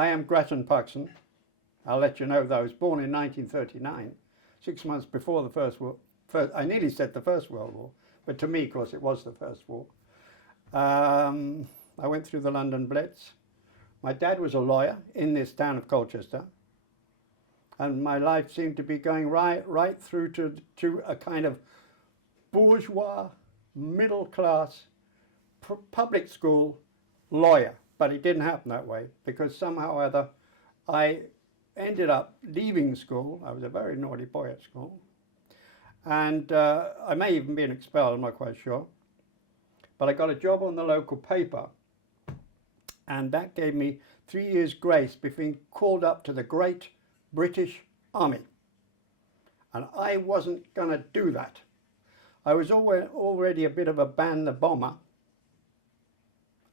I am Grattan Puxon. I'll let you know that I was born in 1939, 6 months before the First War. I nearly said the First World War, but to me, of course, it was the First War. I went through the London Blitz. My dad was a lawyer in this town of Colchester, and my life seemed to be going right through to a kind of bourgeois, middle class, public school lawyer. But it didn't happen that way, because somehow or other I ended up leaving school. I was a very naughty boy at school, and I may even been expelled, I'm not quite sure. But I got a job on the local paper, and that gave me 3 years grace before being called up to the great British Army. And I wasn't going to do that. I was already a bit of a ban the bomber.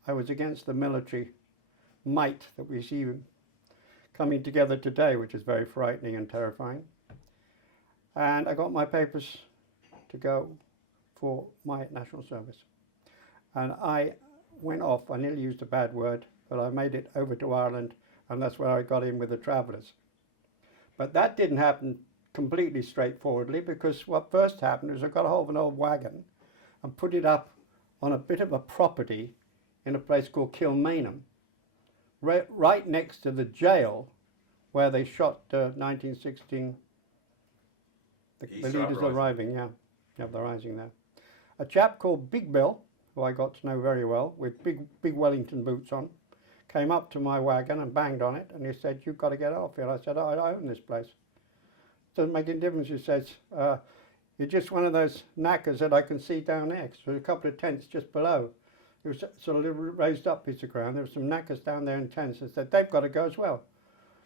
I was against the military might that we see coming together today, which is very frightening and terrifying. And I got my papers to go for my national service. And I went off. I nearly used a bad word, but I made it over to Ireland, and that's where I got in with the travellers. But that didn't happen completely straightforwardly, because what first happened was I got a hold of an old wagon and put it up on a bit of a property in a place called Kilmainham, right next to the jail where they shot 1916, the leaders arriving, the rising there. A chap called Big Bill, who I got to know very well, with big Wellington boots on, came up to my wagon and banged on it, and he said, "You've got to get off here." I said, "I own this place." Doesn't make any difference, he says. You're just one of those knackers that I can see down there, 'cause there's a couple of tents just below. It was sort of a raised up piece of ground. There were some knackers down there in tents. I said, "They've got to go as well."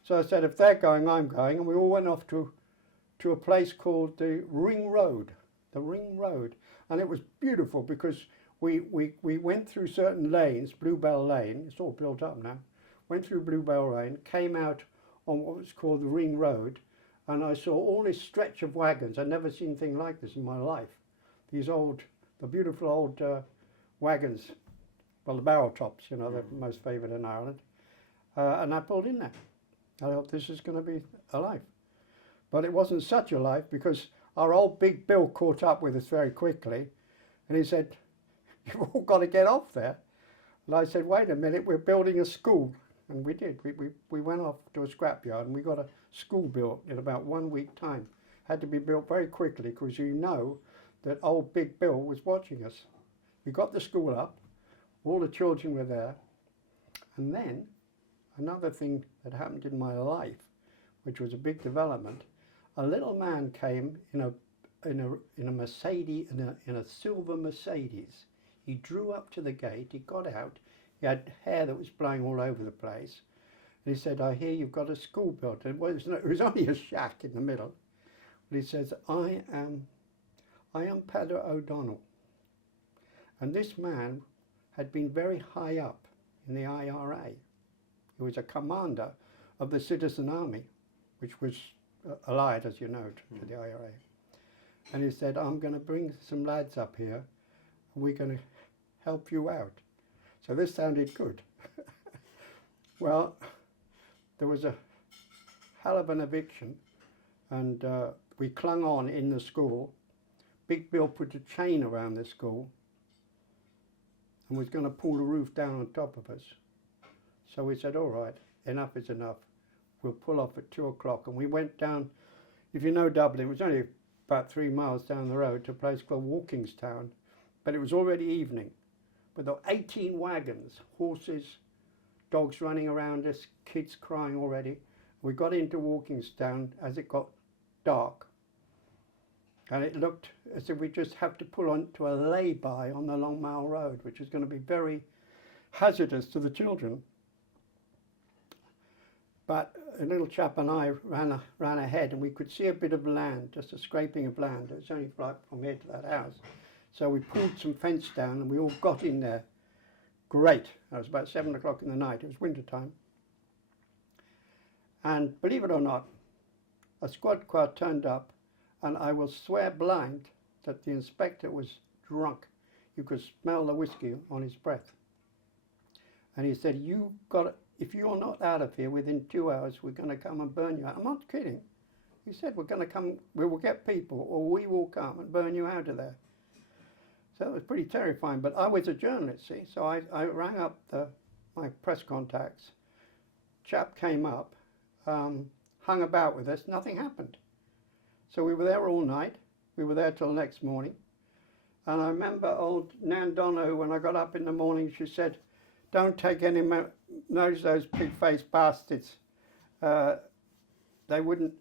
So I said, "If they're going, I'm going." And we all went off to a place called the Ring Road. The Ring Road. And it was beautiful, because we went through certain lanes, Bluebell Lane, it's all built up now, went through Bluebell Lane, came out on what was called the Ring Road, and I saw all this stretch of wagons. I'd never seen anything like this in my life. The beautiful old wagons, well, the barrel tops, you know, they're most favoured in Ireland. And I pulled in there. I thought, this is going to be a life. But it wasn't such a life, because our old Big Bill caught up with us very quickly, and he said, "You've all got to get off there." And I said, "Wait a minute, we're building a school." And we did. We went off to a scrapyard, and we got a school built in about 1 week time. Had to be built very quickly, because you know that old Big Bill was watching us. We got the school up, all the children were there, and then another thing that happened in my life, which was a big development, a little man came in a Mercedes, in a silver Mercedes. He drew up to the gate, he got out, he had hair that was blowing all over the place, and he said, "I hear you've got a school built." And it was only a shack in the middle. But he says, I am Padder O'Donnell. And this man had been very high up in the IRA. He was a commander of the Citizen Army, which was allied, as you know, to the IRA. And he said, "I'm going to bring some lads up here, and we're going to help you out." So this sounded good. Well, there was a hell of an eviction, and we clung on in the school. Big Bill put a chain around the school and was going to pull the roof down on top of us. So we said, "All right, enough is enough. We'll pull off at 2 o'clock. And we went down, if you know Dublin, it was only about 3 miles down the road to a place called Walkingstown, but it was already evening. But there were 18 wagons, horses, dogs running around us, kids crying already. We got into Walkingstown as it got dark, and it looked as if we just had to pull onto a lay-by on the Long Mile Road, which was going to be very hazardous to the children. But a little chap and I ran ahead, and we could see a bit of land, just a scraping of land. It was only like from here to that house. So we pulled some fence down, and we all got in there. Great. It was about 7 o'clock in the night. It was winter time. And believe it or not, a squad car turned up, and I will swear blind that the inspector was drunk. You could smell the whiskey on his breath. And he said, "You if you're not out of here within 2 hours, we're going to come and burn you out. I'm not kidding. He said, we're going to come, we will get people, or we will come and burn you out of there. So it was pretty terrifying. But I was a journalist, see, so I rang up my press contacts. Chap came up, hung about with us, nothing happened. So we were there all night. We were there till next morning. And I remember old Nan Donoghue, when I got up in the morning, she said, don't take any notice of those pig-faced bastards. They wouldn't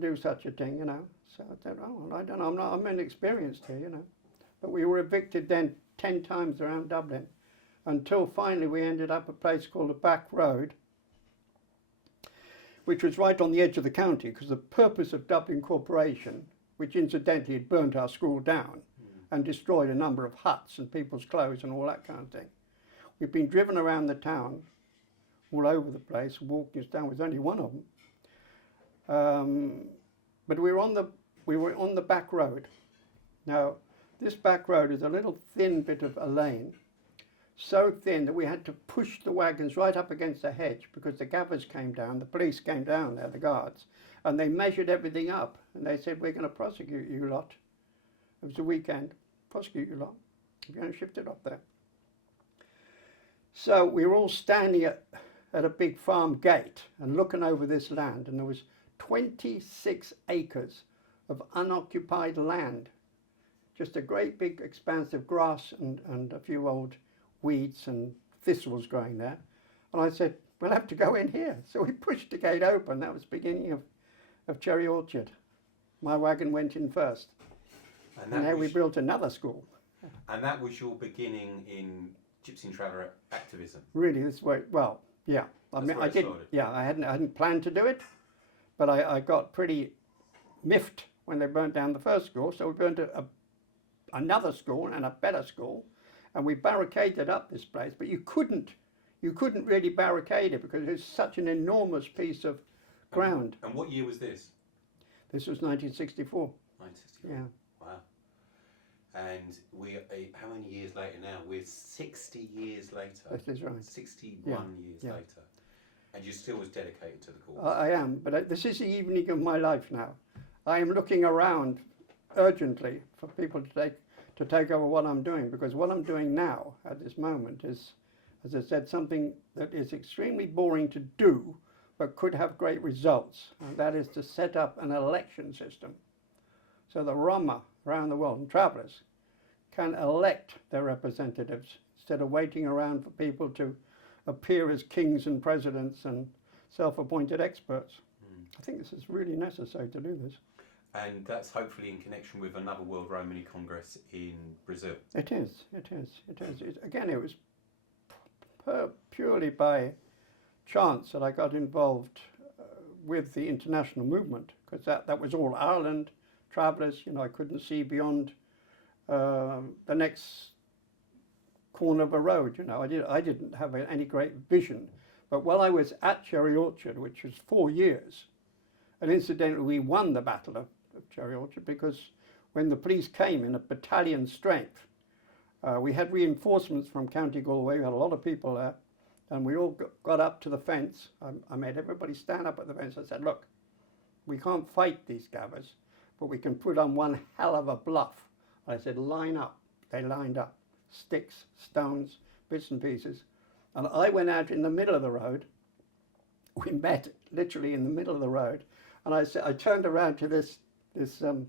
do such a thing, you know. So I said, oh, I don't know, I'm inexperienced here, you know. But we were evicted then 10 times around Dublin, until finally we ended up at a place called the Back Road, which was right on the edge of the county, because the purpose of Dublin Corporation, which incidentally had burnt our school down and destroyed a number of huts and people's clothes and all that kind of thing. We've been driven around the town, all over the place, walking us down, was only one of them. But we were on the back road. Now, this back road is a little thin bit of a lane, so thin that we had to push the wagons right up against the hedge because the gaffers came down, the police came down there, the guards, and they measured everything up. And they said, we're going to prosecute you lot. It was a weekend. Prosecute you lot. We're going to shift it up there. So we were all standing at a big farm gate and looking over this land, and there was 26 acres of unoccupied land. Just a great big expanse of grass and a few old weeds and thistles growing there. And I said, we'll have to go in here. So we pushed the gate open. That was the beginning of Cherry Orchard. My wagon went in first. And there we built another school. And that was your beginning in Gypsy and Traveller activism? Really, this way, well, yeah. I mean, I hadn't planned to do it, but I got pretty miffed when they burnt down the first school. So we burnt another school and a better school, and we barricaded up this place. But you couldn't really barricade it because it's such an enormous piece of ground. And what year was this? This was 1964. 1964. Yeah. Wow. And how many years later now? We're 60 years later. That is right. 61 years later. And you're still as dedicated to the cause. I am, but this is the evening of my life now. I am looking around urgently for people to take over what I'm doing, because what I'm doing now at this moment is, as I said, something that is extremely boring to do, but could have great results, and that is to set up an election system. So the Roma around the world and travellers can elect their representatives instead of waiting around for people to appear as kings and presidents and self-appointed experts. I think this is really necessary to do this. And that's hopefully in connection with another World Romany Congress in Brazil. It is. Again, it was purely by chance that I got involved with the international movement, because that was all Ireland, travellers. You know, I couldn't see beyond the next corner of a road. You know, I didn't have any great vision. But while I was at Cherry Orchard, which was 4 years, and incidentally we won the Battle of Cherry Orchard, because when the police came in a battalion strength, we had reinforcements from County Galway. We had a lot of people there, and we all got up to the fence. I made everybody stand up at the fence. I said, look, we can't fight these gaffers, but we can put on one hell of a bluff. I said, line up. They lined up. Sticks, stones, bits and pieces. And I went out in the middle of the road. We met literally in the middle of the road. And I turned around to this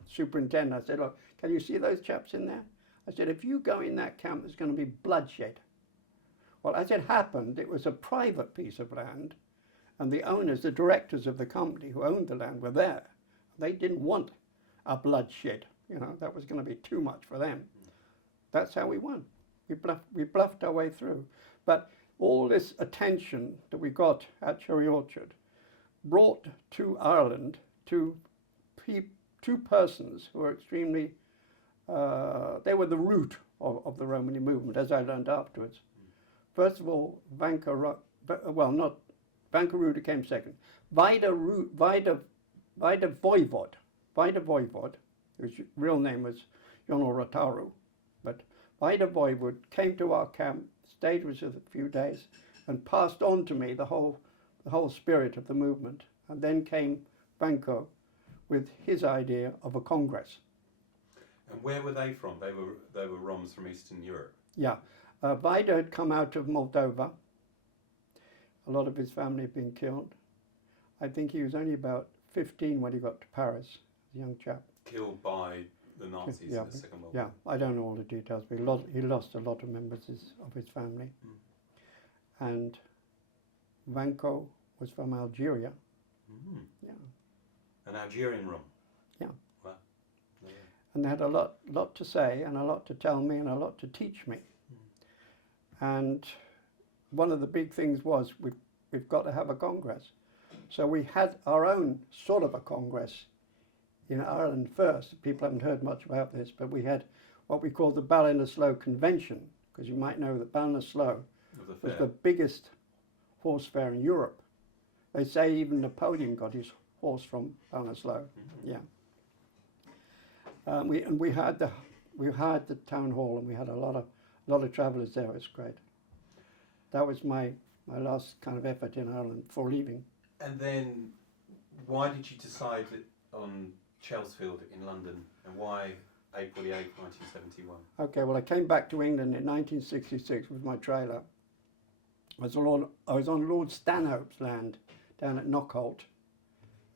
superintendent. I said, look, can you see those chaps in there? I said, if you go in that camp, there's going to be bloodshed. Well, as it happened, it was a private piece of land, and the owners, the directors of the company who owned the land were there. They didn't want a bloodshed. You know, that was going to be too much for them. That's how we won. We bluffed our way through. But all this attention that we got at Cherry Orchard brought to Ireland two persons who were extremely, they were the root of the Romany movement, as I learned afterwards. First of all, Vanka Ruda came second. Vida Voivod, whose real name was Jono Rotaru, but Vida Voivod came to our camp, stayed with us a few days, and passed on to me the whole spirit of the movement. And then came Banco with his idea of a congress. And where were they from? They were Roms from Eastern Europe. Yeah, Vaida had come out of Moldova. A lot of his family had been killed. I think he was only about 15 when he got to Paris, a young chap. Killed by the Nazis in the Second World War. Yeah, I don't know all the details, but he lost a lot of members of his family. And Vanko was from Algeria. Yeah. An Algerian Rom. Yeah. Wow. Yeah. And they had a lot to say and a lot to tell me and a lot to teach me. And one of the big things was we've got to have a congress. So we had our own sort of a congress in Ireland first. People haven't heard much about this, but we had what we called the Ballinasloe Convention, because you might know that Ballinasloe was the biggest horse fair in Europe. They say even Napoleon got his horse from Ballinasloe. Yeah. We had the town hall, and we had a lot of travellers there. It was great. That was my last kind of effort in Ireland before leaving. And then, why did you decide on Chelsfield in London, and why April the 8th, 1971? Okay, well, I came back to England in 1966 with my trailer. I was on Lord Stanhope's land down at Knockholt,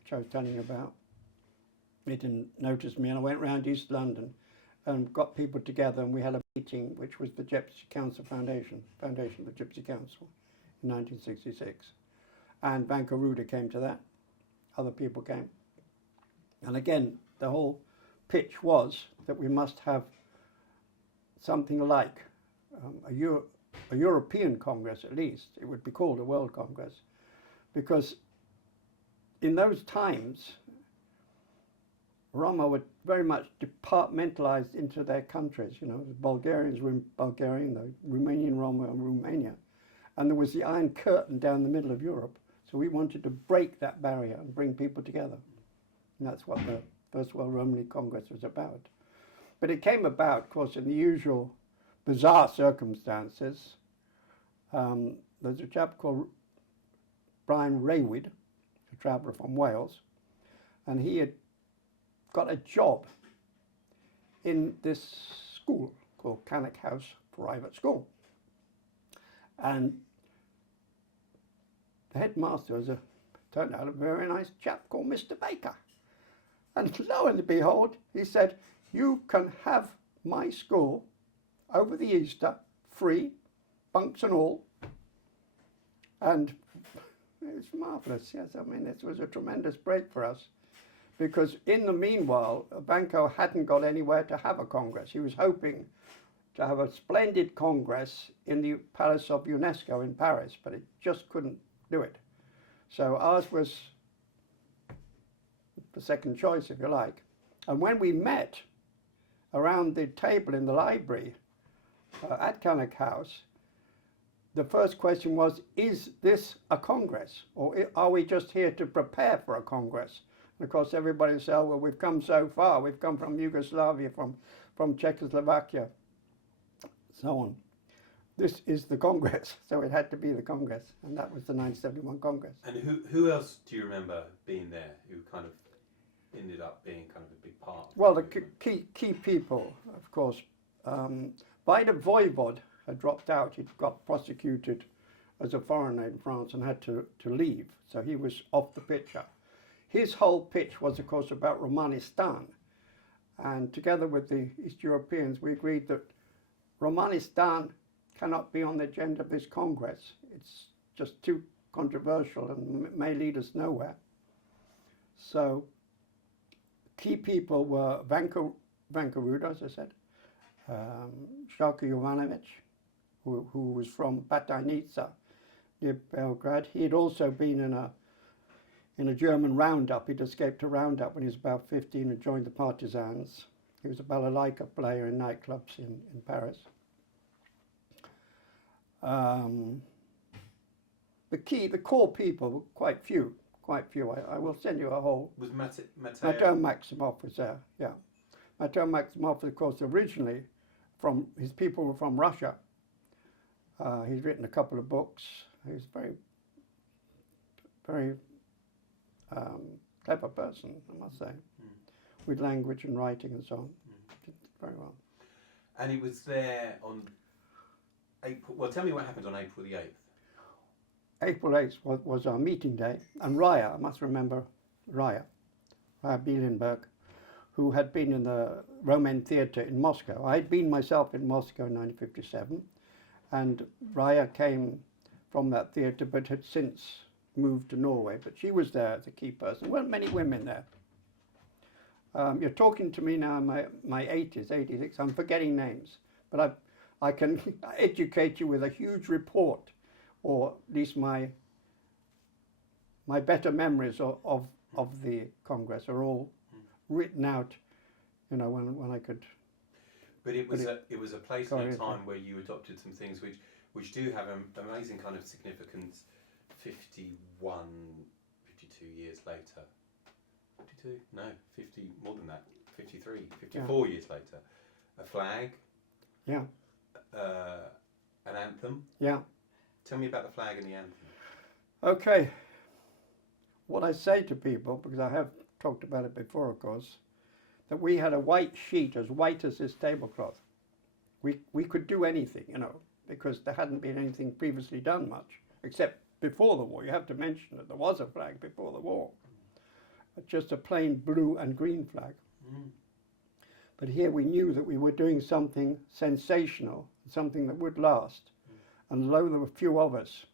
which I was telling you about. He didn't notice me, and I went round East London and got people together, and we had a meeting, which was the Gypsy Council Foundation of the Gypsy Council in 1966. And Banco Ruda came to that. Other people came. And again, the whole pitch was that we must have something like a European Congress at least. It would be called a World Congress. Because in those times, Roma were very much departmentalized into their countries. You know, the Bulgarians were in Bulgaria, the Romanian Roma in Romania. And there was the Iron Curtain down the middle of Europe. So we wanted to break that barrier and bring people together. And that's what the First World Romany Congress was about. But it came about, of course, in the usual bizarre circumstances. There's a chap called Brian Raywood, a traveller from Wales, and he had got a job in this school called Cannock House Private School. And the headmaster turned out a very nice chap called Mr. Baker. And lo and behold, he said, "You can have my school over the Easter, free, bunks and all." And it's marvellous, yes. I mean, it was a tremendous break for us, because in the meanwhile, Banco hadn't got anywhere to have a congress. He was hoping to have a splendid congress in the Palace of UNESCO in Paris, but it just couldn't do it. So ours was the second choice, if you like. And when we met around the table in the library at Cannock House, the first question was, is this a congress? Or are we just here to prepare for a congress? And of course, everybody said, "Oh, well, we've come so far. We've come from Yugoslavia, from Czechoslovakia," so on. This is the Congress, so it had to be the Congress, and that was the 1971 Congress. And who else do you remember being there who kind of ended up being kind of a big part? Well, the key people, of course. Vaida Voivod had dropped out. He'd got prosecuted as a foreigner in France and had to leave, so he was off the picture. His whole pitch was, of course, about Romanistan, and together with the East Europeans, we agreed that Romanistan cannot be on the agenda of this Congress. It's just too controversial and may lead us nowhere. So key people were Vanko Ruda, as I said, Sharko Jovanovic, who was from Batajnica near Belgrade. He had also been in a German roundup. He'd escaped a roundup when he was about 15 and joined the partisans. He was a balalaika player in nightclubs in Paris. The core people were quite few. I will send you a whole. Was Mateo Maximoff was there, yeah. Mateo Maximoff, of course, originally his people were from Russia. He's written a couple of books, He was a very clever person, I must say, with language and writing and so on. Did very well. And he was there on April. Well, tell me what happened on April the 8th. April 8th was our meeting day, and Raya, I must remember Raya Bielenberg, who had been in the Roman theatre in Moscow. I had been myself in Moscow in 1957, and Raya came from that theatre but had since moved to Norway, but she was there as a key person. There weren't many women there. You're talking to me now in my 80s, 86, I'm forgetting names, but I can educate you with a huge report, or at least my better memories of the Congress are all written out, you know, when I could. But it was a place and a time where you adopted some things which do have an amazing kind of significance 51, 52 years later. 52? No, 50, more than that. 53, 54 years later. A flag. Yeah. An anthem. Yeah. Tell me about the flag and the anthem. Okay. What I say to people, because I have talked about it before, of course, that we had a white sheet as white as this tablecloth. We could do anything, you know, because there hadn't been anything previously done much, except before the war. You have to mention that there was a flag before the war. Just a plain blue and green flag. But here we knew that we were doing something sensational, something that would last. And though there were few of us,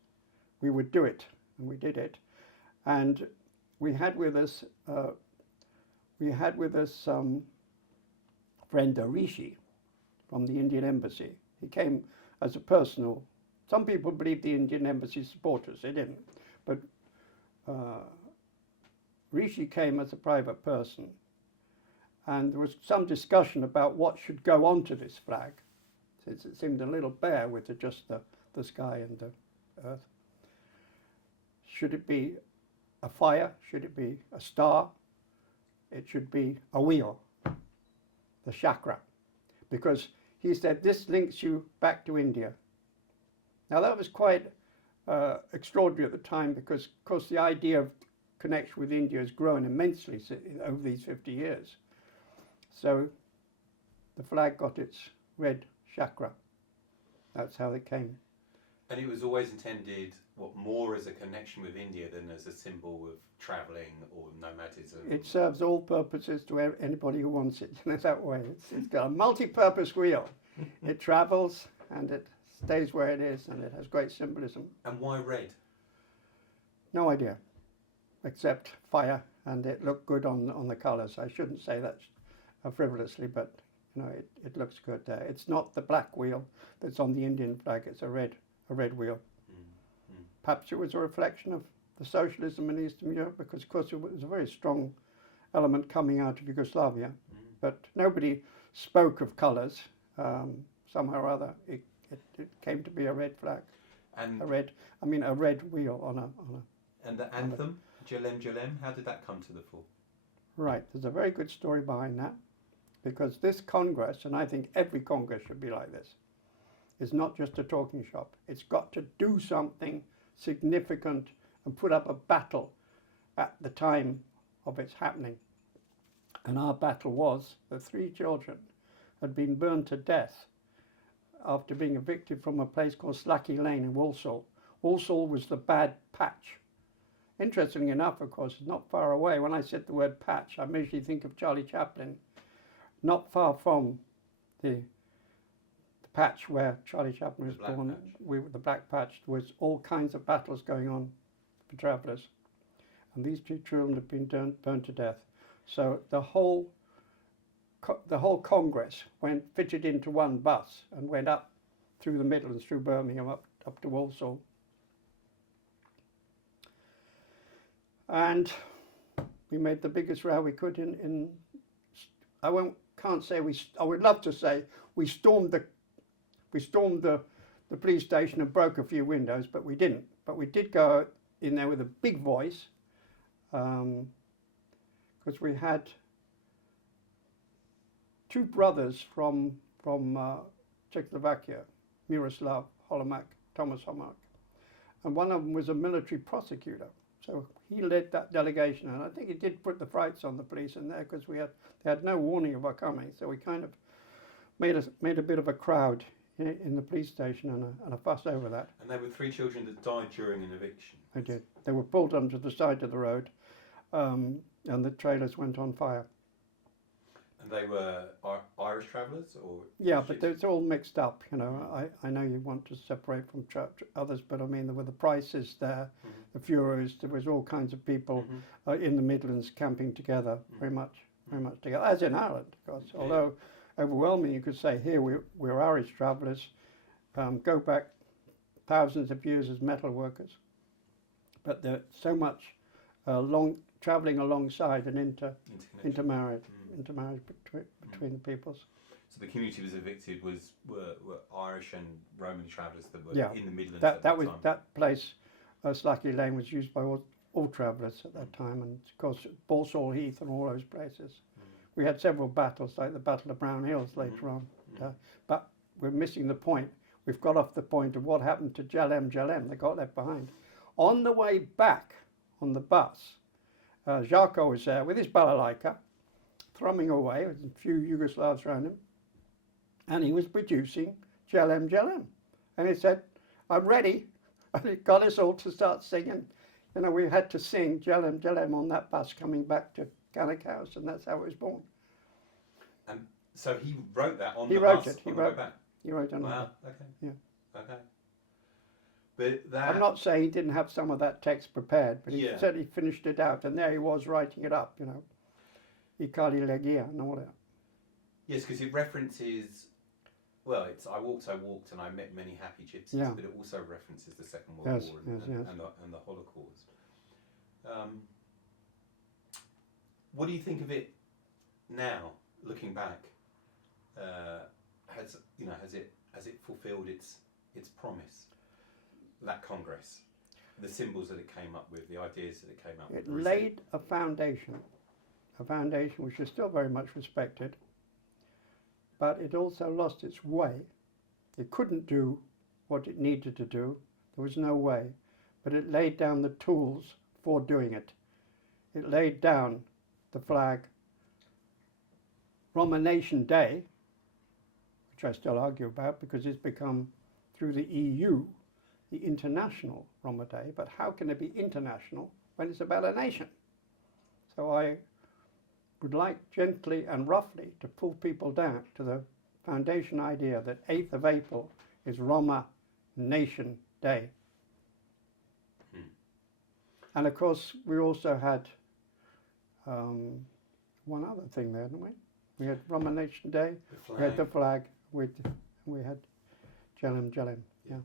we would do it, and we did it. And we had with us friend Rishi from the Indian Embassy. He came as a personal. Some people believed the Indian Embassy supporters. They didn't, but Rishi came as a private person, and there was some discussion about what should go onto this flag, since it seemed a little bare with just the sky and the earth. Should it be a fire? Should it be a star? It should be a wheel, the chakra, because he said this links you back to India. Now that was quite extraordinary at the time, because of course the idea of connection with India has grown immensely over these 50 years. So the flag got its red chakra. That's how it came. And it was always intended, more as a connection with India than as a symbol of travelling or nomadism? It serves all purposes to anybody who wants it in that way. It's got a multi-purpose wheel. It travels and it stays where it is, and it has great symbolism. And why red? No idea, except fire, and it looked good on the colours. I shouldn't say that frivolously, but you know, it looks good there. It's not the black wheel that's on the Indian flag. It's a red wheel. Perhaps it was a reflection of the socialism in Eastern Europe, because of course it was a very strong element coming out of Yugoslavia. But nobody spoke of colours. Somehow or other, it came to be a red flag. And a red wheel on a. And the anthem, Jalem Jalem, how did that come to the fore? Right, there's a very good story behind that, because this Congress, and I think every Congress should be like this, is not just a talking shop. It's got to do something significant and put up a battle at the time of its happening. And our battle was that 3 children had been burned to death after being evicted from a place called Slacky Lane in Walsall. Walsall was the bad patch. Interestingly enough, of course, not far away. When I said the word patch, I immediately think of Charlie Chaplin. Not far from the patch where Charlie Chaplin was born, the black patch, there was all kinds of battles going on for travellers. And these 2 children had been burnt to death. So the whole Congress fitted into one bus and went up through the Midlands, through Birmingham, up to Walsall. And we made the biggest row we could in I can't say I would love to say we stormed the police station and broke a few windows, but we didn't. But we did go in there with a big voice, because we had 2 brothers from Czechoslovakia, Miroslav Holomak, Thomas Holomak, and one of them was a military prosecutor. So he led that delegation, and I think he did put the frights on the police in there because they had no warning of our coming. So we kind of made a bit of a crowd in the police station and a fuss over that. And there were 3 children that died during an eviction. They did. They were pulled onto the side of the road, and the trailers went on fire. And they were Irish travellers, or? Yeah, but it's all mixed up, you know. I know you want to separate from others, but I mean, there were the Prices there, the Furers, there was all kinds of people in the Midlands camping together, very much together, as in Ireland, of course. Yeah. Although overwhelming, you could say, here we're Irish travellers, go back thousands of years as metal workers, but there's so much travelling alongside and intermarriage between the peoples. So the community was evicted were Irish and Roman travellers that were in the Midlands that at that was time. that place, Slackley Lane, was used by all travellers at that time, and of course Balsall Heath and all those places. We had several battles, like the Battle of Brown Hills later on, but we're missing the point. We've got off the point of what happened to Jalem. They got left behind. On the way back on the bus, Jarko was there with his balalaika, thrumming away with a few Yugoslavs around him, and he was producing Jalem. And he said, "I'm ready." And it got us all to start singing. You know, we had to sing Jalem on that bus coming back to Cannock House, and that's how it was born. And so he wrote that on the bus on the way back? He wrote on Wow, it. okay. Yeah. Okay. But that... I'm not saying he didn't have some of that text prepared, but he certainly finished it out, and there he was writing it up, you know. Ikali Legia and all that. Yes, because it references, well, it's I walked, and I met many happy gypsies, but it also references the Second World War and the Holocaust. What do you think of it now, looking back? Has it fulfilled its promise? That Congress, the symbols that it came up with, the ideas that it came up with. It laid a foundation which is still very much respected, but it also lost its way. It couldn't do what it needed to do. There was no way, but it laid down the tools for doing it. It laid down the flag. Roma Nation Day, which I still argue about because it's become, through the EU, the International Roma Day, but how can it be international when it's about a nation? So I would like gently and roughly to pull people down to the foundation idea that 8th of April is Roma Nation Day. And of course we also had one other thing there, didn't we? We had Roma Nation Day, we had the flag, we had Jalem, yeah.